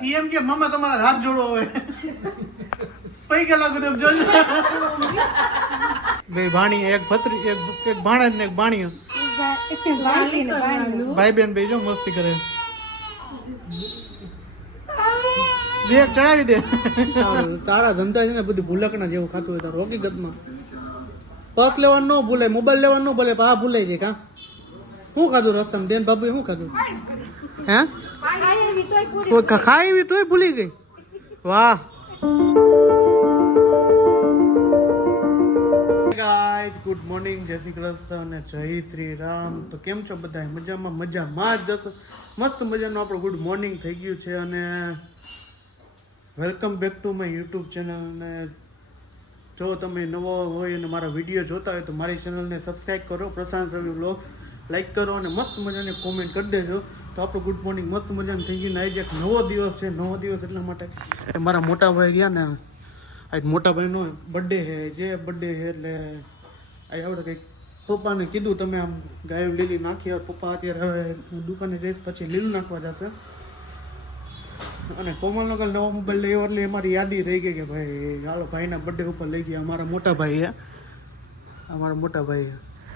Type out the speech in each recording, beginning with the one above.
એમ કે મમ્મા તમારા હાથ જોડો હવે પૈસા લાગુ તેમ જોજો બે ભાણી એક ભત્રી એક ભાણેજ ને એક ભાણીઓ ભાઈ બેન બે જો મસ્તી કરે બે ચડાવી દે તારા ધંધા છે ને બધું ભૂલકણા જેવું ખાતું હોય તારું હકીકતમાં પર્સ લેવાનું ન ભૂલે મોબાઈલ લેવાનું ન ભૂલે આ ભૂલાઈ જાય કા શું ખાધું રસ્તામાં બેન બાબુ શું ખાધું હે ખાઈ એવી તોય ભૂલી ગઈ વાહ ગાઈસ ગુડ મોર્નિંગ જય શ્રી કૃષ્ણ અને જય શ્રી રામ તો કેમ છો બધા મજામાં જ જશો મસ્ત મજાનું આપણું ગુડ મોર્નિંગ થઈ ગયું છે અને welcome back to my YouTube channel અને જો તમે નવો હોય અને મારા વિડીયો જોતા હોય તો મારી ચેનલને સબસ્ક્રાઈબ કરો પ્રશાંત રવિ વ્લોગ્સ લાઈક કરો અને મસ્ત મજાની કોમેન્ટ કરી દેજો તો આપણું ગુડ મોર્નિંગ મસ્ત મજાનું થઈ ગયું ને આજે એક નવો દિવસ છે નવો દિવસ એટલા માટે મારા મોટા ભાઈ ગયા ને આજ મોટા ભાઈનો બર્થડે છે જે બર્થડે છે એટલે આજે આપણે કંઈક પપ્પાને કીધું તમે આમ ગાયો લીલી નાખી પપ્પા અત્યારે હવે દુકાને જઈશ પછી લીલું નાખવા જશે અને કોમલનો કાલ નવો મોબાઈલ લઈ એટલે અમારી યાદી રહી ગઈ કે ભાઈ હાલો ભાઈના બર્થડે ઉપર લઈ ગયા અમારા મોટા ભાઈ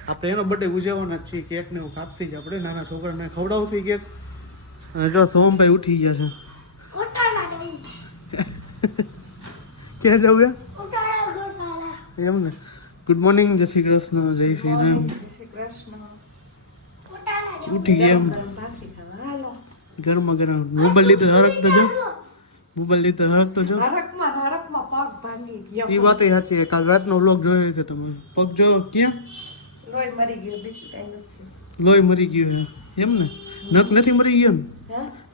આપણે એનો બર્થડે ઉજવવાના જ છીએ કેક ને એવું કાપસી જ આપણે નાના છોકરાને ખવડાવશી કેક અને જો સોમભાઈ ઉઠી ગયા છે ક્યાં જવું એમ ને ગુડ મોર્નિંગ જય શ્રી કૃષ્ણ જય શ્રી રામ ઉઠી ગયા એમ ગરમા ગરમ મોબાઈલ લીધો હરકતો જો એ વાત સાચી કાલ રાતનો વ્લોગ જોયો છે તમે પગ જો ક્યાં લોહી મરી ગયું છે એમ ને નખ નથી મરી ગયો ને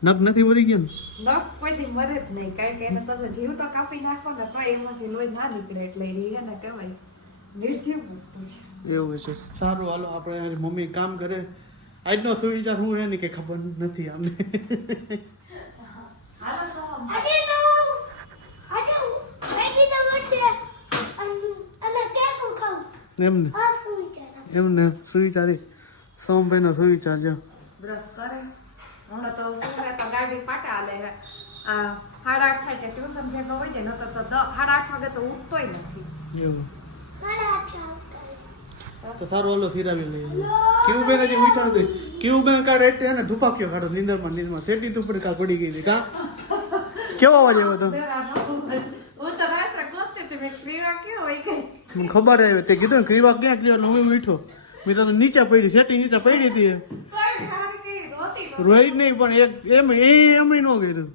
નખ નથી મરી ગયો ને નખ કોઈથી મરે જ નહીં કારણ કે એને તમે જીવ તો કાપી નાખો ને તો એમાંથી લોહી ના નીકળે એટલે એ ને કહેવાય નિર્જીવ વસ્તુ છે એવું છે સારું હાલો આપણે મમ્મી કામ કરે આજનો સુવિચાર શું છે ને કે ખબર નથી અમને એમને સુવિચારી સોમભાઈ નો સુવિચાર જો બ્રશ કરે હમણાં તો સુરે તો ગાડી પાટા આલે 8:30 થાય કે ટ્યુશન ભેગો હોય છે ન તો 8:30 વાગે તો ઉઠતોય નથી એવું તો સારું હાલો ફિરાવી લઈએ કેવું બેન હજી મીઠા દે કેવું બેન કાઢે એટલે એને ધુપાક્યો કાઢો નીંદરમાં સેટી તું પણ કાલ પડી ગઈ કા કેવો અવાજ આવ્યો તો મને ખબર આવી તે કીધું ને ક્રીવા ક્યાં ક્રીવા હું મીઠો મેં તો નીચે પડી સેટી નીચે પડી હતી રોઈ નહીં પણ એક એમ ન કર્યું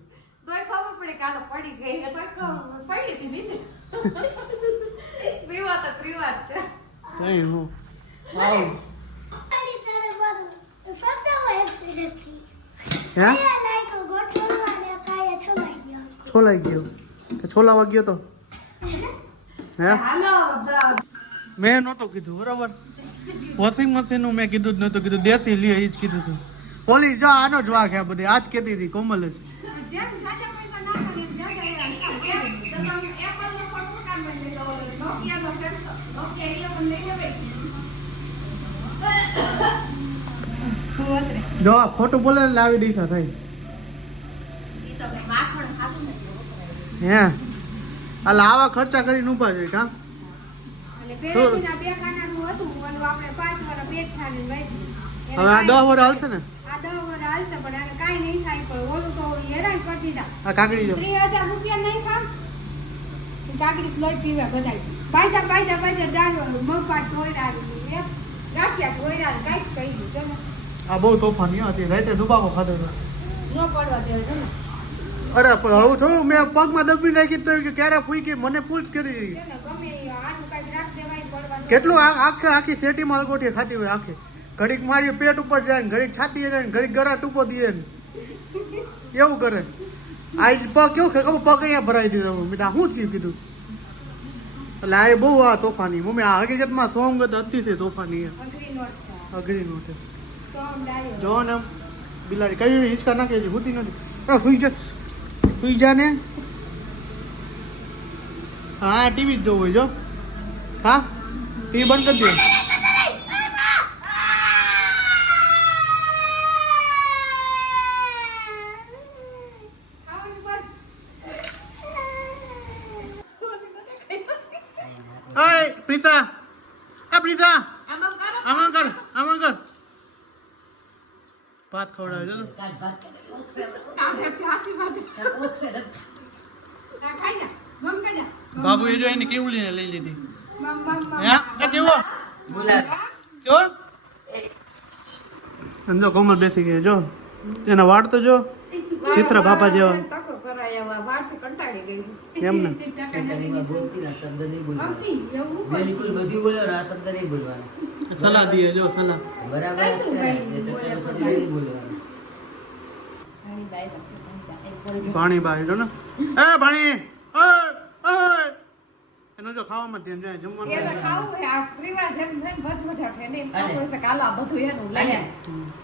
તોય ખબર પડે કાલે પડી ગઈ તોય પડી હતી નીચે ક્રીવા તો ક્રીવા જ છે કઈ હું આવ છોલાઈ ગયો છોલાવા ગયો તો હે મેં નહોતું કીધું બરાબર વોશિંગ મશીન નું મેં કીધું જ નહોતું કીધું દેશી લે એ જ કીધું હતું પોલીસ જો આનો જ વાઘ આ બધી આજ કહેતી હતી કોમલ જ જો ખોટું બોલે લાવી દઈશા થાય હે હાલ આવા ખર્ચા કરીને ઉભા છે કા હવે આ 10 વર હાલશે ને આ કાકડી જો 3000 રૂપિયા નહીં ખામ કાકડી લોહી પીવે બધાય બાઈજા દાડો મગપાટ ધોઈરાડી એક ગાંઠિયા ધોઈરાડી કઈ કહી દઉં ચલો આ બહુ તોફાની હતી રાતે દુબાકો ખાધો હતો ન પડવા દે ચલો અરે પણ હવે જોયું મેં પગમાં દબી નાખી તો કે ક્યારે ફૂઈ કે મને ફૂલ કરી ગમે આનું કઈ રાખ દેવાય પડવાનું કેટલું આખી શેટીમાં અલગોટી ખાતી હોય આખી ઘડીક મારી પેટ ઉપર જાય ને ઘડીક છાતી જાય ને ઘડીક ગરા ટૂંકો દે ને એવું કરે આ પગ કેવું ખબર પગ અહીંયા ભરાઈ દીધો મેં શું થયું કીધું એટલે આ બહુ આ તોફાની મમ્મી આ હકીકતમાં સોમગત અતિશય તોફાની અઘરી નોટ જો ને બિલાડી કઈ હિંચકા નાખે છે હોતી નથી સુઈ જા ને હા ટીવી જ જોવું હોય જો હા ટીવી બંધ કરી દો પ્રીતા પ્રીતા આમાં કરો આમાં કર ભાત ખવડાવે જો કાલ ભાત કરી ઓક્સે કાઢે ચાચી બાજુ ઓક્સે આ ખાઈ જા મમ ખાઈ જા બાબુ એ જો એને કેવલી ને લઈ લીધી મમ હે કે કેવો બોલા જો સમજો કોમલ બેસી ગઈ જો એના વાળ તો જો ચિત્ર બાપા જેવા તકો કરાયા વારથી કંટાળી ગઈ એમ ને ચટણીમાં બોલતી ના શબ્દ નહીં બોલવાનો આવતી એવું બિલકુલ બધું બોલો આ શબ્દ નહીં બોલવાનો સલાહ દીએ જો સલાહ બરાબર છે ને? એ તો શબ્દ નહીં બોલવાનો પાણી બાય જો ને એ પાણી ઓય એનો જો ખાવામાં ધ્યાન જાય જમવાનું એને ખાવું હે આ પરિવાર જેમ છે ને ભજભજાટ હે ને એમ ખાવું હશે કે હાલો આ બધું એનું લઈ આય.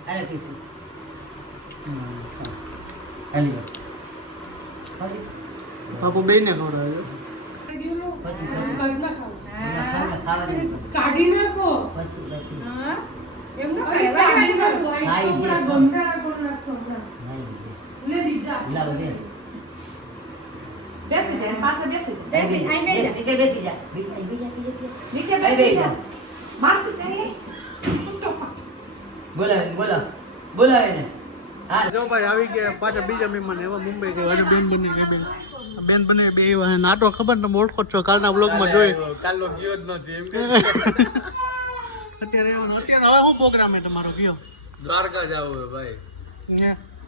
આલે પીસું આલી બાપુ બેયને ખવડાવે પછી ખાવા દે કાઢી નાખો પછી હા એમ ન અરે કરે કાઢી નાખો ખાઈ છે. આ ગંધારા કોણ નાખશો હમણાં? નહીં લે બીજા લાવ દે બેસી જા એની પાસે બેસી જા બેસી આઈ બેસી જા નીચે બેસી જા બીજા નીચે બેસી જા મારતી નહીં બોલાવે ને હા જો ભાઈ આવી ગયા પાછા બીજા મહેમાન એવા મુંબઈ ગયા અને બેન બની બેન બને બે એવા નાટો ખબર ને ઓળખો છો કાલના બ્લોગમાં જોઈ કાલનો ગયો જ નથી એમ કે અત્યારે હવે શું પ્રોગ્રામ છે તમારો કયો દ્વારકા જાવ ભાઈ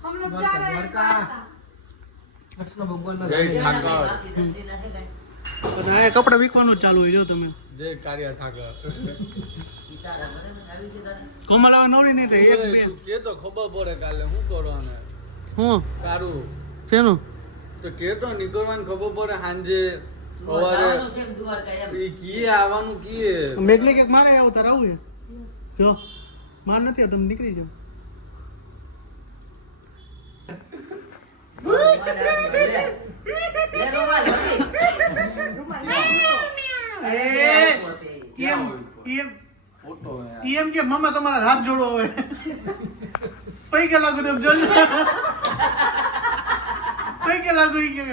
हम लोग जा रहे हैं જય ઠાકર બધા એ કપડા વિકવાનું જ ચાલુ હોય જો તમે જય કાર્ય ઠાકર કોમલ આવે નવરી નહીં થઈ એક બે તું કે તો ખબર પડે કાલે શું કરવાને હું તારું શેનું તો કે તો નીકળવાનું ખબર પડે સાંજે સવારે ઈ કીએ આવવાનું કીએ મેઘલે કે મારે આવું તારે આવું છે જો માર નથી તમે નીકળી જાઓ ફોટો એમ કે મમ્મા તમારા હાથ જોડો હવે પૈકે લાગુ ને જોજો પૈકે લાગુ ઈ કે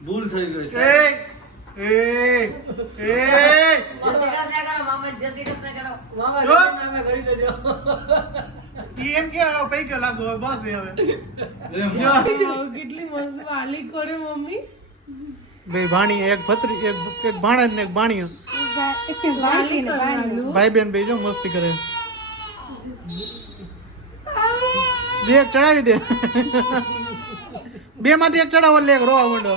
ભૂલ થઈ ગઈ છે એ ઈ એમ કે પૈકે લાગુ હવે બસ હવે કેટલી મસ્ત વાલી કરે મમ્મી બે ભાણી એક ભત્રી એક ભાણેજ ને એક ભાણીઓ વાલી કરવાનું ભાઈ બેન બે જો મસ્તી કરે બે એક ચડાવી દે બે માંથી એક ચડાવો એટલે એક રોવા માંડો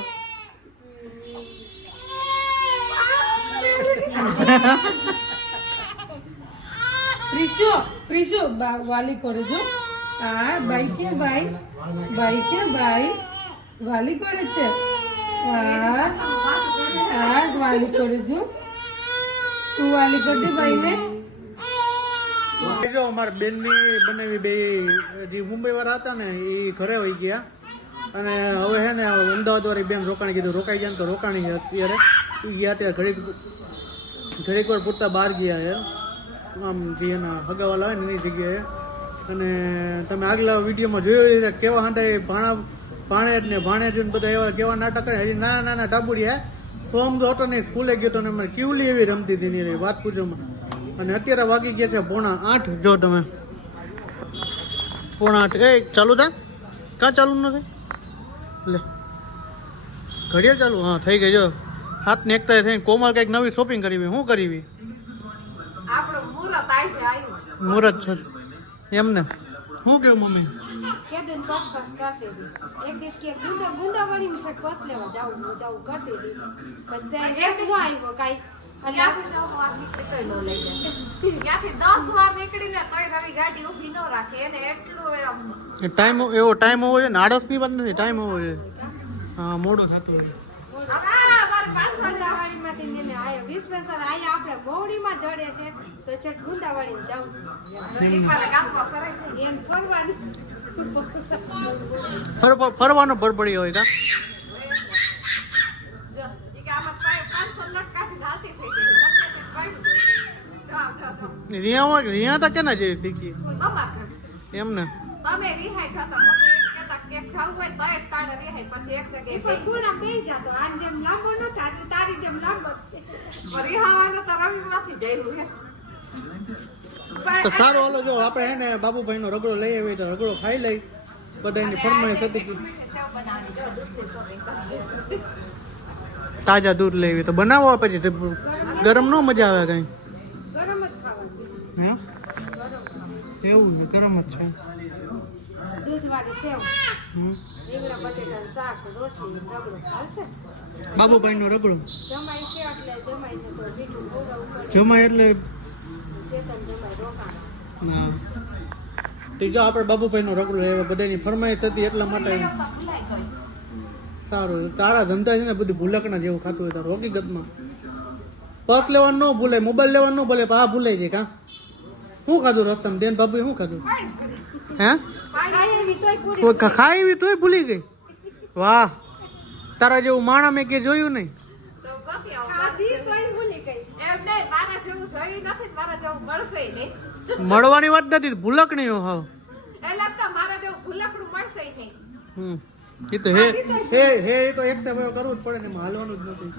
પ્રિશુ વાલી કરે જો હા ભાઈ કે ભાઈ વાલી કરે છે હા વાલી કરે જો તું વાલી કરી દે ભાઈ ને જો અમારા બેનની બનાવી બે જે મુંબઈ વાળા હતા ને એ ઘરે વહી ગયા અને હવે છે ને અમદાવાદ વાળી બેન રોકાણી કીધું રોકાઈ ગયા ને તો રોકાણી અત્યારે એ ગયા ત્યારે ઘડીક વાર પૂરતા બહાર ગયા છે આમ જે એના હગાવાલા હોય ને એની જગ્યાએ અને તમે આગલા વિડીયોમાં જોયું છે કેવા હાંડા ભાણેજ ને ભાણેજ બધા એવા કેવા નાટક કરે હજી નાના ટાબુડી હે સોમ તો હતો નહીં સ્કૂલે ગયો તો ને અમારે કેવલી એવી રમતી હતી ની વાત પૂછોમાં અને અત્યારે વાગી ગયા છે 8:30 જો તમે 8:30 એ ચાલુ થા કાં ચાલુ નથી લે ઘડિયાળ ચાલુ હા થઈ ગઈ જો હાથ ને એકતા થઈને કોમલ કંઈક નવી શોપિંગ કરવી શું કરવી આપણો મુરત આઈ છે આવ્યું મુહૂર્ત છે એમને શું કેવું મમ્મી કે દિન કસ કરતી હતી એક દિવસ કે ગુંદાવાળી માં કસ લેવા જાવું કરતી હતી બધા એક નો આવ્યો કાઈ અને આપણે તો વાર નીકળી તોય નો લઈ જાય ત્યાંથી 10 વાર નીકળીને તોય રવિ ગાડી ઊભી ન રાખે એને એટલું એમ ટાઈમ એવો ટાઈમ હોવો જોઈએ ને આળસની વાત નથી ટાઈમ હોવો જોઈએ હા મોડું થતું હોય અમારે 5 વાગ્યાવાળીમાંથી લઈને આયા 20 પૈસા આયા આપણે ગોવડીમાં જડે છે તો છેક ગુંદાવાળીમાં જાવું એકવાર ગામમાં ફરાય છે એમ ફરવાનું ફરવાનો બરબડી હોય કા રિયા તો કેના જેવી શીખી એમ ને તમે રિહાઈ જતા મમ્મી એક કહેતા કેક એ પણ ખૂણા બેહી જાતો આની જેમ લાંબો નતો આજે તારી જેમ લાંબો છે. તો સારું હાલો જો આપણે હે ને બાબુભાઈનો રગડો લઈ આવીએ તો રગડો ખાઈ લઈ બધાની ફરમાઈશ હતી કે તાજા દૂધ લેવી તો બનાવો પછી તો ગરમ નો મજા આવે કઈ ગરમ જ ખાવાનું હે એવું છે ગરમ જ છે દૂધવાળી સેવ હમ. રીંગણા બટેટાનું શાક રોટલી રગડો હાલશે બાબુભાઈનો રગડો જમાઈ છે એટલે જમાઈને તો મીઠું બોલાવું પડે જમાય એટલે ચેતન જમાઈ રોકાણ ના તો જો આપણે બાબુભાઈનો રગડો લેવા બધાની ફરમાઈશ હતી એટલા માટે સારું તારા ધંધા છે ને બધું ભૂલકણા જેવું ખાતું હોય તારું હકીકતમાં પર્સ લેવાનું ન ભૂલાય મોબાઈલ લેવાનું ન ભૂલે પણ આ ભૂલાઈ જાય કા શું ખાધું રસ્તામાં બેન બાબુએ શું ખાધું હે ખાઈ એવી તોય પૂરી કોઈ ખાઈ એવી તોય ભૂલી ગઈ વાહ તારા જેવું માણા મેં કે જોયું નહીં ખાધી તોય ભૂલી ગઈ મળવાની વાત નથી ભૂલક નહીં હાવ હમ એ તો હે એ તો એક સમય કરવું જ પડે ને એમાં હાલવાનું જ નથી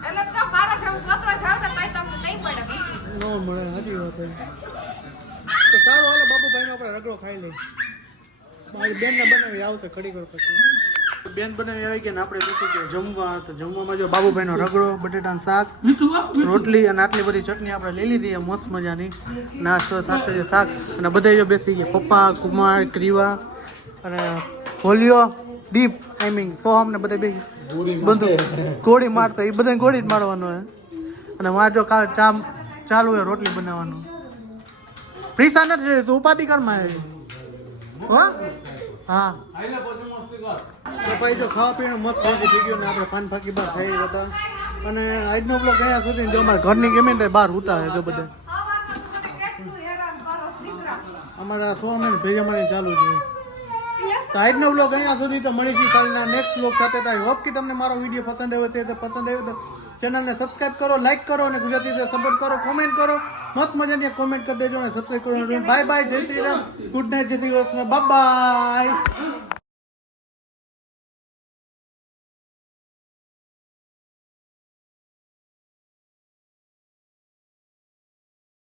ન મળે સાચી વાત છે તો સારું હાલો બાબુભાઈનો આપણે રગડો ખાઈ લઈએ મારી બેનને બનાવી આવશે ઘડી વાર પછી બેન બનાવી આવી ગયા ને આપણે બેસી ગયા જમવા તો જમવામાં જો બાબુભાઈનો રગડો બટેટાનું શાક રોટલી અને આટલી બધી ચટણી આપણે લઈ લીધી મસ્ત મજાની નાસ્તો સાથે શાક અને બધા જો બેસી ગયા પપ્પા કુમાર ક્રીવા અને હોલિયો દીપ આઈ મીન સોહમ ને બધા બેસી બધું ગોળી મારતા એ બધાને ગોળી જ મારવાનો હે અને માં જો કાલ ચાલુ હોય રોટલી બનાવવાનું પ્રીસા નથી તું ઉપાધિ કરમાં આવી હો હા તો ભાઈ જો ખાવા પીવાનું મસ્ત રેડી થઈ ગયું ને આપણે પાન ફાકી બહાર ખાઈ હતા અને આજનો બ્લોગ અહીંયા સુધી જો અમારા ઘરની ગમે ને બહાર ઉતારે જો બધા અમારા 100 મહિને ભેજામાં ચાલુ છે તો આજનો બ્લોગ અહીંયા સુધી તો મળીશું કાલના નેક્સ્ટ બ્લોગ સાથે તો હોપ કે તમને મારો વિડીયો પસંદ આવ્યો છે તો પસંદ આવ્યો તો ચેનલને સબસ્ક્રાઇબ કરો લાઈક કરો અને ગુજરાતી સપોર્ટ કરો કોમેન્ટ કરો મસ્ત મજાની કોમેન્ટ કરી દેજો અને સબસ્ક્રાઇબ કરો બાય બાય જય શ્રી રામ ગુડ નાઇટ જય શ્રી કૃષ્ણ બાય બાય